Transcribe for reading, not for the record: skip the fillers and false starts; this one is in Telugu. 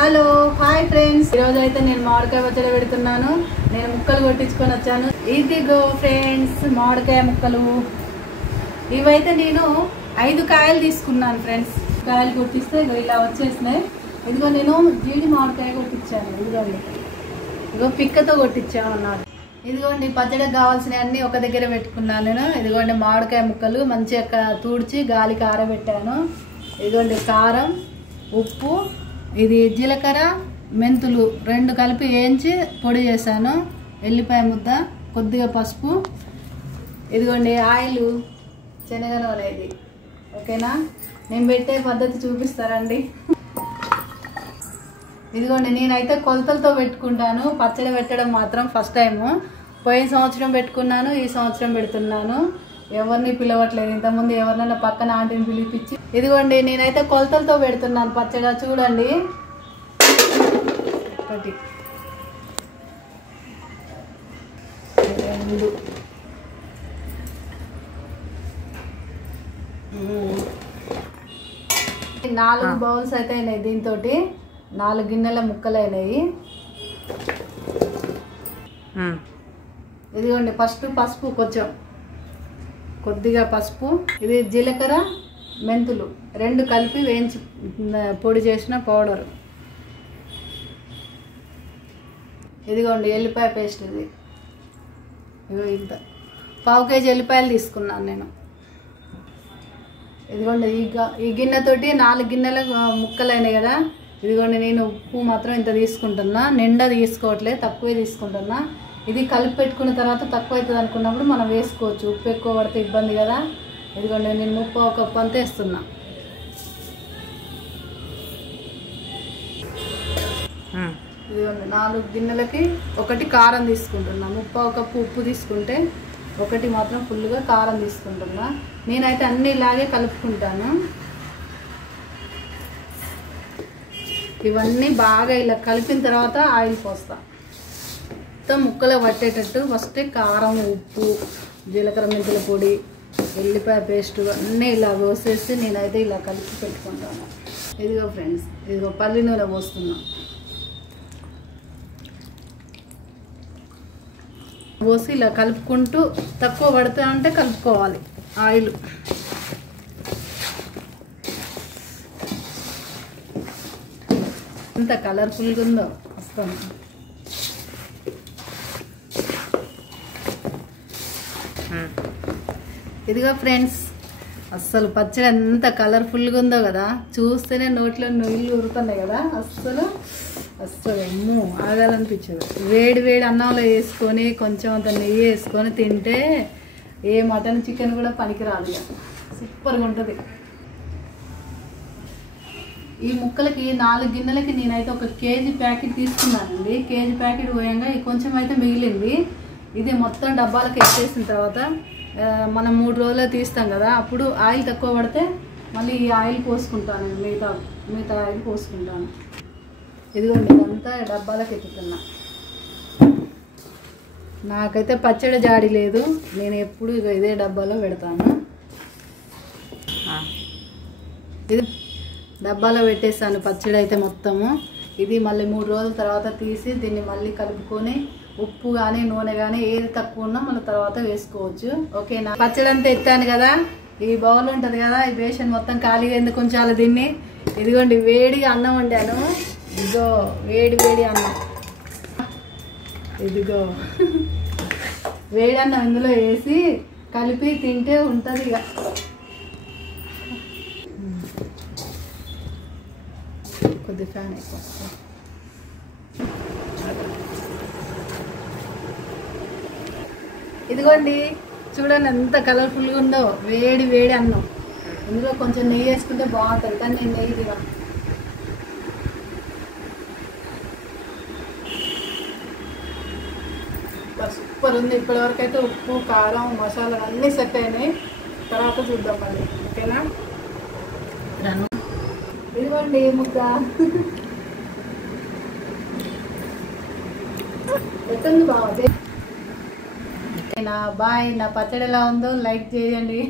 హలో హాయ్ ఫ్రెండ్స్, ఈరోజు అయితే నేను మామిడికాయ పచ్చడి పెడుతున్నాను. నేను ముక్కలు కొట్టించుకొని వచ్చాను. ఇదిగో ఫ్రెండ్స్, మామిడికాయ ముక్కలు. ఇవైతే నేను 5 కాయలు తీసుకున్నాను ఫ్రెండ్స్. కాయలు కొట్టిస్తే ఇలా వచ్చేసినాయి. ఇదిగో నేను జీడి మామిడికాయ కొట్టించాను. ఇదిగో పిక్కతో కొట్టించాను అన్నమాట. ఇదిగోండి పచ్చడికి కావాల్సినవి అన్నీ ఒక దగ్గర పెట్టుకున్నాను నేను. ఇదిగోండి మామిడికాయ ముక్కలు మంచిగా తూడ్చి గాలికి ఆరబెట్టాను. ఇదిగోండి కారం, ఉప్పు, ఇది జీలకర్ర, మెంతులు 2 కలిపి వేయించి పొడి చేశాను. ఎల్లిపాయ ముద్ద, కొద్దిగా పసుపు, ఇదిగోండి ఆయిల్, శనగ నూనె. ఇది ఓకేనా? నేను పెట్టే పద్ధతి చూపిస్తారండి. ఇదిగోండి నేనైతే కొలతలతో పెట్టుకుంటాను. పచ్చడి పెట్టడం మాత్రం ఫస్ట్ టైము. పోయిన సంవత్సరం పెట్టుకున్నాను, ఈ సంవత్సరం పెడుతున్నాను. ఎవరిని పిలవట్లేదు. ఇంతకుముందు ఎవరినైనా పక్కన ఆంటీని పిలిపించి. ఇదిగోండి నేనైతే కొలతలతో పెడుతున్నాను పచ్చడి. చూడండి, 1 2 4 బౌల్స్ అయితే అయినాయి. దీంతో 4 గిన్నెల ముక్కలు అయినాయి. ఇదిగోండి ఫస్ట్ పసుపు, కొద్దిగా పసుపు, ఇది జీలకర్ర, మెంతులు 2 కలిపి వేయించి పొడి చేసిన పౌడర్. ఇదిగోండి ఎల్లిపాయ పేస్ట్. ఇదిగో ఇంత 1/2 కేజీ ఎల్లిపాయలు తీసుకున్నాను నేను. ఇదిగోండి ఈ గిన్నెతోటి 4 గిన్నెల ముక్కలు అయినాయి కదా. ఇదిగోండి నేను ఉప్పు మాత్రం ఇంత తీసుకుంటున్నా, నిండా తీసుకోవట్లేదు, తక్కువే తీసుకుంటున్నా. ఇది కలిపి పెట్టుకున్న తర్వాత తక్కువ అవుతుంది అనుకున్నప్పుడు మనం వేసుకోవచ్చు. ఉప్పు ఎక్కువ పడితే ఇబ్బంది కదా. ఇదిగోండి నేను 1/4 కప్పు అంతా వేస్తున్నా. ఇదిగోండి 4 గిన్నెలకి 1 కారం తీసుకుంటున్నా. 1/4 కప్పు ఉప్పు తీసుకుంటే 1 మాత్రం ఫుల్గా కారం తీసుకుంటున్నా. నేనైతే అన్నీ ఇలాగే కలుపుకుంటాను. ఇవన్నీ బాగా ఇలా కలిపిన తర్వాత ఆయిల్ పోస్తా. మొత్తం ముక్కలు పట్టేటట్టు ఫస్ట్ కారం, ఉప్పు, జీలకర్ర, మెంతుల పొడి, ఎల్లిపాయ పేస్ట్ అన్నీ ఇలా పోసేసి నేనైతే ఇలా కలిపి పెట్టుకుంటాను. ఇదిగో ఫ్రెండ్స్, ఇదిగో పల్లి నూనె పోస్తున్నా. పోసి ఇలా కలుపుకుంటూ తక్కువ పడుతూ ఉంటే కలుపుకోవాలి ఆయిల్. ఎంత కలర్ఫుల్గా ఉందో వస్తాను. ఇదిగో ఫ్రెండ్స్, అస్సలు పచ్చడి ఎంత కలర్ఫుల్గా ఉందో కదా. చూస్తేనే నోట్లో నీళ్ళు ఊరుతున్నాయి కదా. అస్సలు అమ్మో ఆగాలనిపించదు. వేడి వేడి అన్నంలో వేసుకొని కొంచెం అంత నెయ్యి వేసుకొని తింటే ఏ మటన్, చికెన్ కూడా పనికిరాదు. సూపర్గా ఉంటుంది. ఈ ముక్కలకి 4 గిన్నెలకి నేనైతే 1 కేజీ ప్యాకెట్ తీసుకున్నానండి. కేజీ ప్యాకెట్ పోయంగా ఈ కొంచెం అయితే మిగిలింది. ఇది మొత్తం డబ్బాలకు ఎత్తేసిన తర్వాత మనం 3 రోజులు తీస్తాం కదా. అప్పుడు ఆయిల్ తక్కువ పడితే మళ్ళీ ఈ ఆయిల్ పోసుకుంటాను. మిగతా ఆయిల్ పోసుకుంటాను. ఇదిగోండి ఇదంతా డబ్బాలకు ఎత్తుతున్నా. నాకైతే పచ్చడి జాడి లేదు. నేను ఎప్పుడు ఇదే డబ్బాలో పెడతాను. ఇది డబ్బాలో పెట్టేస్తాను పచ్చడి అయితే మొత్తము. ఇది మళ్ళీ 3 రోజుల తర్వాత తీసి దీన్ని మళ్ళీ కలుపుకొని ఉప్పు కానీ నూనె కానీ ఏది తక్కువ ఉన్నా మన తర్వాత వేసుకోవచ్చు. ఓకేనా? పచ్చడి అంతా ఎత్తాను కదా. ఈ బౌల్ ఉంటుంది కదా, ఈ బేషన్ మొత్తం ఖాళీగా ఎందుకు ఉంచాలి దీన్ని. ఇదిగోండి వేడిగా అన్నం వండాను. ఇదిగో వేడి వేడి అన్నం. ఇదిగో వేడి అన్నం ఇందులో వేసి కలిపి తింటే ఉంటుంది ఇక. కొద్ది ఫ్యాన్ ఎక్కువ. ఇదిగోండి చూడండి ఎంత కలర్ఫుల్గా ఉందో. వేడి వేడి అన్నం. ఇందులో కొంచెం నెయ్యి వేసుకుంటే బాగుంటుంది, కానీ నేను నెయ్యి తిన్నాను. సూపర్ ఉంది. ఇప్పటివరకు అయితే ఉప్పు, కారం, మసాలాలు అన్నీ సెట్ అయినాయి. తర్వాత చూద్దాం మళ్ళీ. ఓకేనా? ఇదిగోండి ముద్ద. ఎట్టుంది బాగుంది. ఓకేనా? బాయ్. నా పచ్చడి ఎలా ఉందో లైక్ చేయండి.